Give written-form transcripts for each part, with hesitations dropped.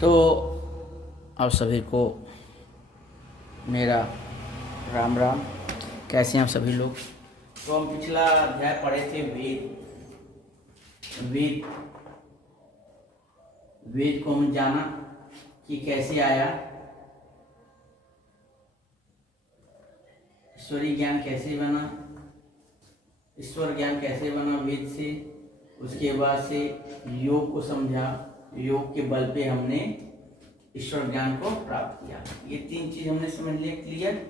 तो आप सभी को मेरा राम राम। कैसे हैं आप सभी लोग। तो हम पिछला अध्याय पढ़े थे वेद वेद को हम जाना कि कैसे आया, ईश्वरीय ज्ञान कैसे बना, ईश्वर ज्ञान कैसे बना वेद से। उसके बाद से योग को समझा, योग के बल पे हमने ईश्वर ज्ञान को प्राप्त किया। ये तीन चीज हमने समझ लिया क्लियर।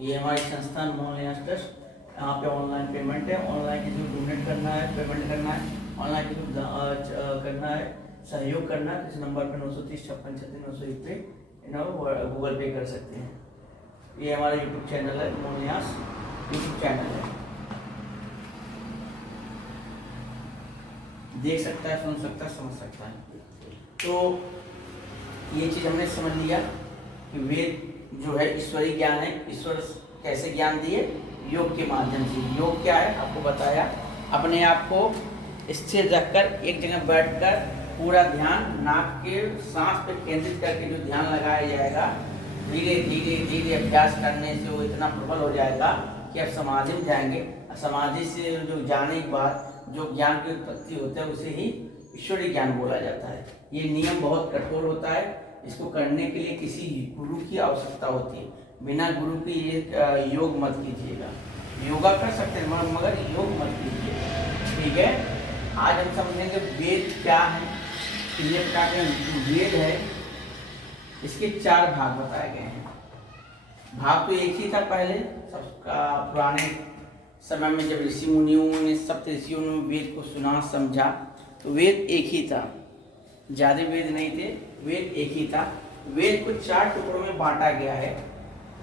ये हमारी संस्थान मोहनयास ट्रस्ट, यहाँ पे ऑनलाइन पेमेंट है। ऑनलाइन किसी को डोनेट करना है, पेमेंट करना है, ऑनलाइन किसी को करना है, सहयोग करना है, इस नंबर पे 930 56 36 901 पे गूगल पे कर सकते हैं। ये हमारा यूट्यूब चैनल है, मोहनयास यूट्यूब चैनल है, देख सकता है, सुन सकता है, समझ सकता है। तो ये चीज हमने समझ लिया कि वेद जो है ईश्वरीय ज्ञान है। ईश्वर कैसे ज्ञान दिए? योग के माध्यम से। योग क्या है आपको बताया। अपने आप को स्थिर रखकर एक जगह बैठकर पूरा ध्यान नाक के सांस पे केंद्रित करके जो ध्यान लगाया जाएगा, धीरे धीरे धीरे अभ्यास करने से वो इतना प्रबल हो जाएगा कि आप समाधि में जाएंगे। समाधि से जो जाने के बाद जो ज्ञान की उत्पत्ति होता है उसे ही ईश्वरीय ज्ञान बोला जाता है। ये नियम बहुत कठोर होता है। इसको करने के लिए किसी गुरु की आवश्यकता होती है। बिना गुरु के ये योग मत कीजिएगा। योगा कर सकते हैं मगर योग मत कीजिएगा, ठीक है। आज हम समझेंगे वेद क्या है, कितने प्रकार के वेद है। इसके 4 भाग बताए गए हैं। भाग तो एक ही था पहले सबका, पुराने समय में जब ऋषि मुनियों ने, सप्त ऋषियों ने वेद को सुना समझा तो वेद एक ही था, ज्यादा वेद नहीं थे, वेद एक ही था। वेद को 4 टुकड़ों में बांटा गया है।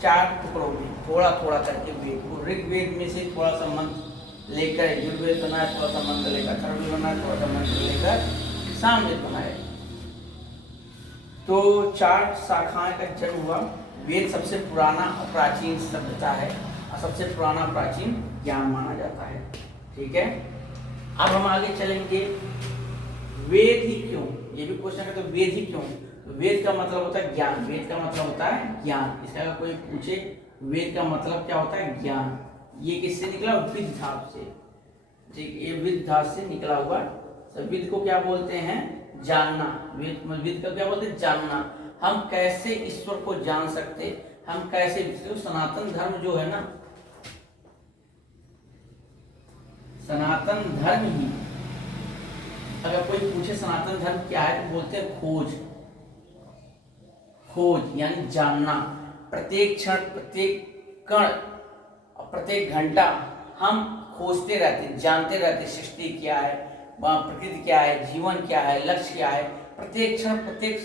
4 टुकड़ों में थोड़ा थोड़ा करके वेद को, ऋग्वेद में से थोड़ा सा मंत्र लेकर यजुर्वेद बनाया, थोड़ा सा मंत्र लेकर अथर्ववेद बनाया, थोड़ा सा मंत्र लेकर सामवेद बनाया। तो 4 शाखाएं का जन्म हुआ। वेद सबसे पुराना और प्राचीन सभ्यता है और सबसे पुराना प्राचीन ज्ञान माना जाता है, ठीक है। अब हम आगे चलेंगे। वेद ही क्यों, ये भी क्वेश्चन है। तो वेद ही क्यों? तो वेद का मतलब होता है ज्ञान। वेद का मतलब होता है ज्ञान। इसका अगर कोई पूछे वेद का मतलब क्या होता है, ज्ञान। ये किससे निकला? विद धातु से, ठीक। ये विद धातु से निकला हुआ। तो विद को क्या बोलते हैं? जानना। वेद का क्या बोलते हैं? जानना। हम कैसे ईश्वर को जान सकते, हम कैसे, सनातन धर्म जो है ना, सनातन धर्म ही, अगर कोई पूछे सनातन धर्म क्या है तो बोलते हैं खोज। खोज यानी जानना। प्रत्येक क्षण, प्रत्येक कण और प्रत्येक घंटा हम खोजते रहते, जानते रहते, सृष्टि क्या है, प्रकृति क्या है, जीवन क्या है, लक्ष्य क्या है। प्रत्येक क्षण, प्रत्येक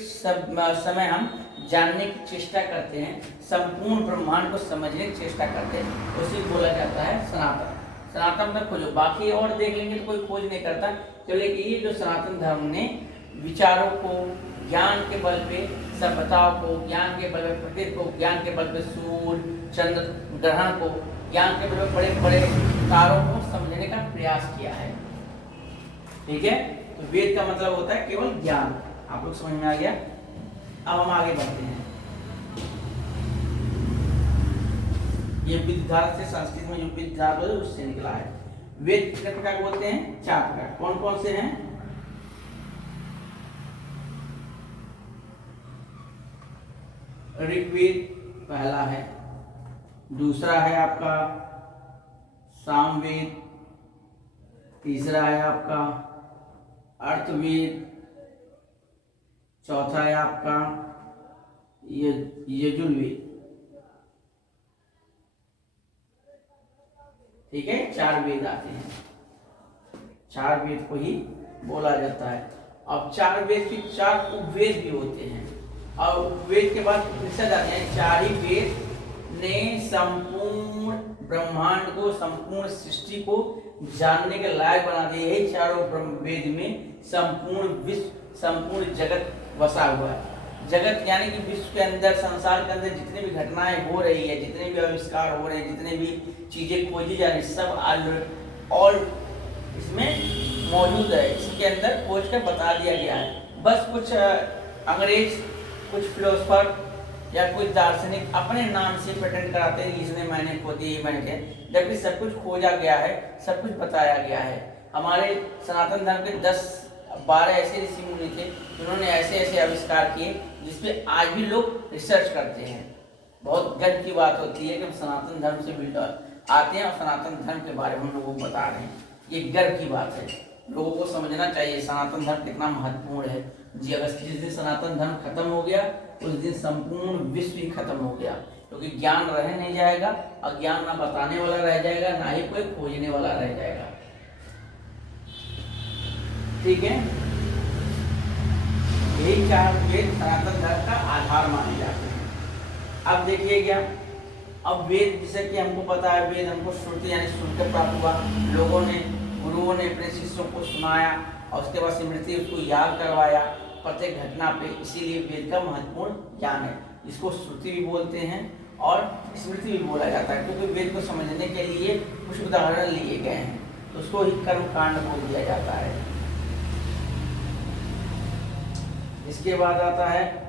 समय हम जानने की चेष्टा करते हैं, संपूर्ण ब्रह्मांड को समझने की चेष्टा करते हैं। उसे बोला जाता है सनातन। सनातन तक खोजो, बाकी और देख लेंगे तो कोई खोज नहीं करता। चलिए ये जो सनातन धर्म ने विचारों को ज्ञान के बल पे, सभ्यताओं को ज्ञान के बल पे, प्रकृति को ज्ञान के बल पे, सूर्य चंद्र ग्रहण को ज्ञान के बल पे, बड़े बड़े तारों को समझने का प्रयास किया है, ठीक है। तो वेद का मतलब होता है केवल ज्ञान। आप लोग समझ में आ गया। अब हम आगे बढ़ते हैं। ये विद्धार्थ से, संस्कृत में जो विद्धार्थ है उससे निकला है। वेद कितने प्रकार बोलते हैं? 4 प्रकार। कौन कौन से हैं? ऋग्वेद पहला है, दूसरा है आपका सामवेद, तीसरा है आपका अर्थवेद, चौथा है आपका यजुर्वेद, ठीक है। 4 वेद आते हैं, 4 वेद को ही बोला जाता है। अब 4 वेद के 4 उपवेद भी होते हैं और उपवेद के बाद उपनिषद आते हैं। 4 ही वेद ने संपूर्ण ब्रह्मांड को, संपूर्ण सृष्टि को जानने के लायक बना दिया। यही चारों वेद में संपूर्ण विश्व, संपूर्ण जगत बसा हुआ है। जगत यानी कि विश्व के अंदर, संसार के अंदर जितनी भी घटनाएं हो रही है, जितने भी आविष्कार हो रहे हैं, जितने भी चीजें खोजी जा रही, सब ऑल इसमें मौजूद है। इसके अंदर खोज कर बता दिया गया है। बस कुछ अंग्रेज कुछ फिलोसफर या कुछ दार्शनिक अपने नाम से पेटेंट कराते हैं, इसने मैंने खो दी, मैंने किया, जबकि सब कुछ खोजा गया है, सब कुछ बताया गया है। हमारे सनातन धर्म के 10-12 ऐसे ऋषि मुनि थे जिन्होंने ऐसे ऐसे आविष्कार किए जिसपे आज भी लोग रिसर्च करते हैं। बहुत गर्व की बात होती है कि हम सनातन धर्म से बिल्डर आते हैं और सनातन धर्म के बारे में हम लोगों को बता रहे हैं। ये गर्व की बात है, लोगों को समझना चाहिए सनातन धर्म कितना महत्वपूर्ण है जी। अगर जिस दिन सनातन धर्म खत्म हो गया उस दिन संपूर्ण विश्व ही खत्म हो गया, क्योंकि ज्ञान रह नहीं जाएगा, अज्ञान ना बताने वाला रह जाएगा, ना ही कोई खोजने वाला रह जाएगा। ठीक है, यही चार वेद सनातन धर्म का आधार माने जाते हैं। अब देखिए क्या, अब वेद जैसे कि हमको पता है, वेद हमको श्रुति यानी सुनकर प्राप्त हुआ, लोगों ने गुरुओं ने अपने शिष्यों को सुनाया और उसके बाद स्मृति उसको याद करवाया प्रत्येक घटना पे, इसीलिए वेद का महत्वपूर्ण ज्ञान है। इसको श्रुति भी बोलते हैं और स्मृति भी बोला जाता है, क्योंकि वेद को समझने के लिए कुछ उदाहरण लिए गए हैं, तो उसको ही कर्म कांड बोल दिया जाता है। इसके बाद आता है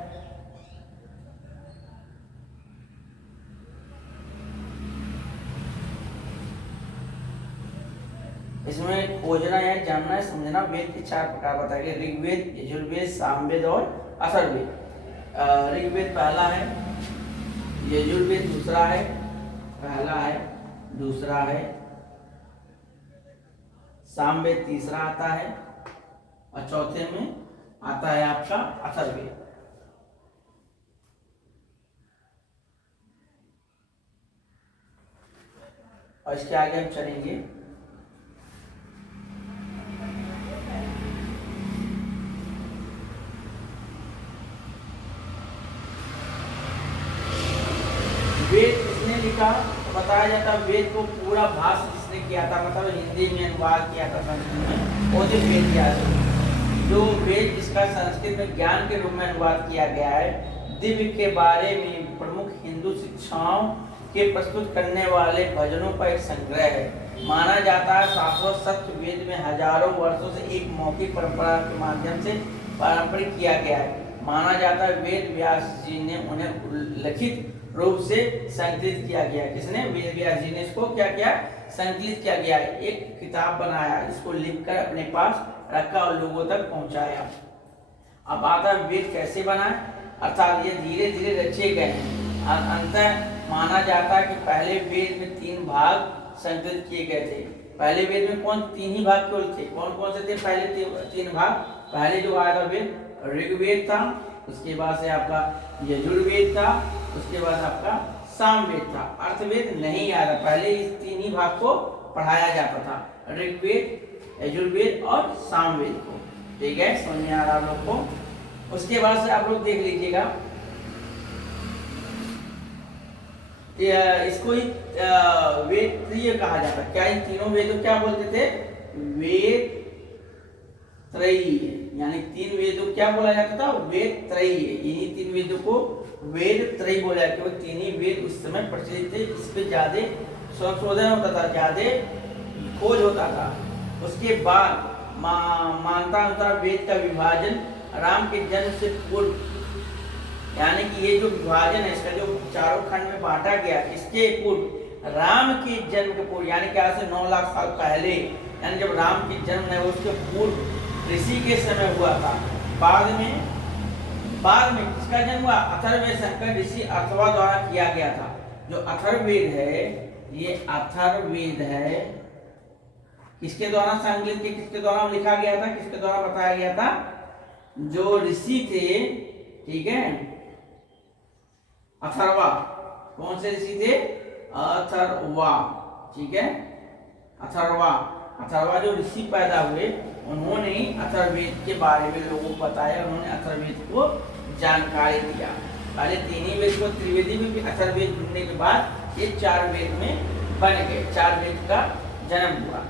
इसमें खोजना या जानना है, समझना। वेद के 4 प्रकार बताए गए, ऋग्वेद, यजुर्वेद, सामवेद और अथर्ववेद। ऋग्वेद पहला है, यजुर्वेद दूसरा है, पहला है, दूसरा है, सामवेद तीसरा आता है और चौथे में आता है आपका अथर्ववेद। और इसके आगे हम चलेंगे। वेद किसने लिखा तो बताया जाता है, वेद को पूरा भाष्य जिसने किया था, मतलब हिंदी में अनुवाद किया था संस्कृत में, वो जो वेद किया था, जो वेद जिसका संस्कृत में ज्ञान के रूप में अनुवाद किया गया है, दिव्य के बारे में प्रमुख हिंदू शिक्षाओं के प्रस्तुत करने वाले भजनों का एक संग्रह है। माना जाता है शाश्वत सत्य वेद में हजारों वर्षों से एक मौखिक परंपरा के माध्यम से पारंपरिक किया गया है। माना जाता है वेद व्यास जी ने उन्हें लिखित रूप से संकलित किया गया। किसने? वेद व्यास जी ने इसको क्या किया? संकलित किया गया, एक किताब बनाया, इसको लिखकर अपने पास रखा और लोगों तक पहुंचाया। अब आता वेद कैसे बना, अर्थात ये धीरे धीरे रचे गए हैं। अंततः माना जाता है कि पहले वेद में 3 भाग संकलित किए गए थे। पहले वेद में कौन 3 ही भाग केवल थे? कौन कौन से थे पहले 3 भाग? पहले जो आया था वेद ऋग्वेद था, उसके बाद से आपका यजुर्वेद था, उसके बाद आपका सामवेद था। अर्थवेद नहीं आया था, पहले इस 3 ही भाग को पढ़ाया जाता था, ऋग्वेद, यजुर्वेद और सामवेद को। ठीक है, समझ में आ रहा आप लोग को? उसके बाद से आप लोग देख लीजिएगा, इसको ही वेद त्रयी कहा जाता है। क्या इन तीनों वेदों क्या बोलते थे? वेद त्रयी, यानी 3 वेदों क्या बोला जाता था? वेद त्रयी। यही 3 वेदों को वेद त्रयी बोला जाता है। केवल 3 ही वेद उस समय प्रचलित थे, इस पे ज्यादा संशोधन होता था, ज्यादा खोज होता था। उसके बाद मानता अनुसार वेद का विभाजन राम के जन्म से पूर्व, यानी कि ये जो विभाजन है इसका जो चारों खंड में बांटा गया, इसके पूर्व, राम के जन्म के पूर्व, यानी कि आज से 9 लाख साल पहले, यानी जब राम के जन्म है उसके पूर्व ऋषि के समय हुआ था। बाद में किसका जन्म हुआ? अथर्ववेद शंकर ऋषि अथर्व द्वारा किया गया था। जो अथर्ववेद है, ये अथर्ववेद है, किसके द्वारा संकलित, किसके द्वारा लिखा गया था, किसके द्वारा बताया गया था? जो ऋषि थे, ठीक है, अथर्वा। कौन से ऋषि थे? अथर्वा, ठीक है, अथर्वा जो ऋषि पैदा हुए, उन्होंने ही अथर्ववेद के बारे में लोगों को बताया, उन्होंने अथर्ववेद को जानकारी दिया। पहले 3 ही वेद को त्रिवेदी में, अथर्ववेद ढूंढने के बाद ये 4 वेद में बन गए, 4 वेद का जन्म हुआ।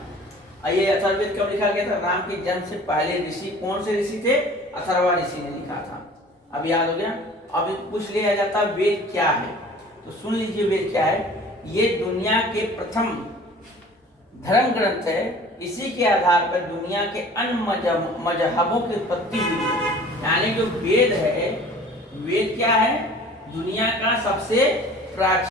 ये अथर्ववेद कब लिखा गया था? राम के जन्म से पहले ऋषि, कौन से ऋषि थे? अथर्वा ऋषि ने लिखा था। अब याद हो गया? अब पूछ लिया जाता वेद क्या है, तो सुन लीजिए वेद क्या है। ये दुनिया के प्रथम धर्म ग्रंथ है, इसी के आधार पर दुनिया के अन्य मजहबों की उत्पत्ति हुई। यानी जो वेद है, वेद क्या है? दुनिया का सबसे प्राचीन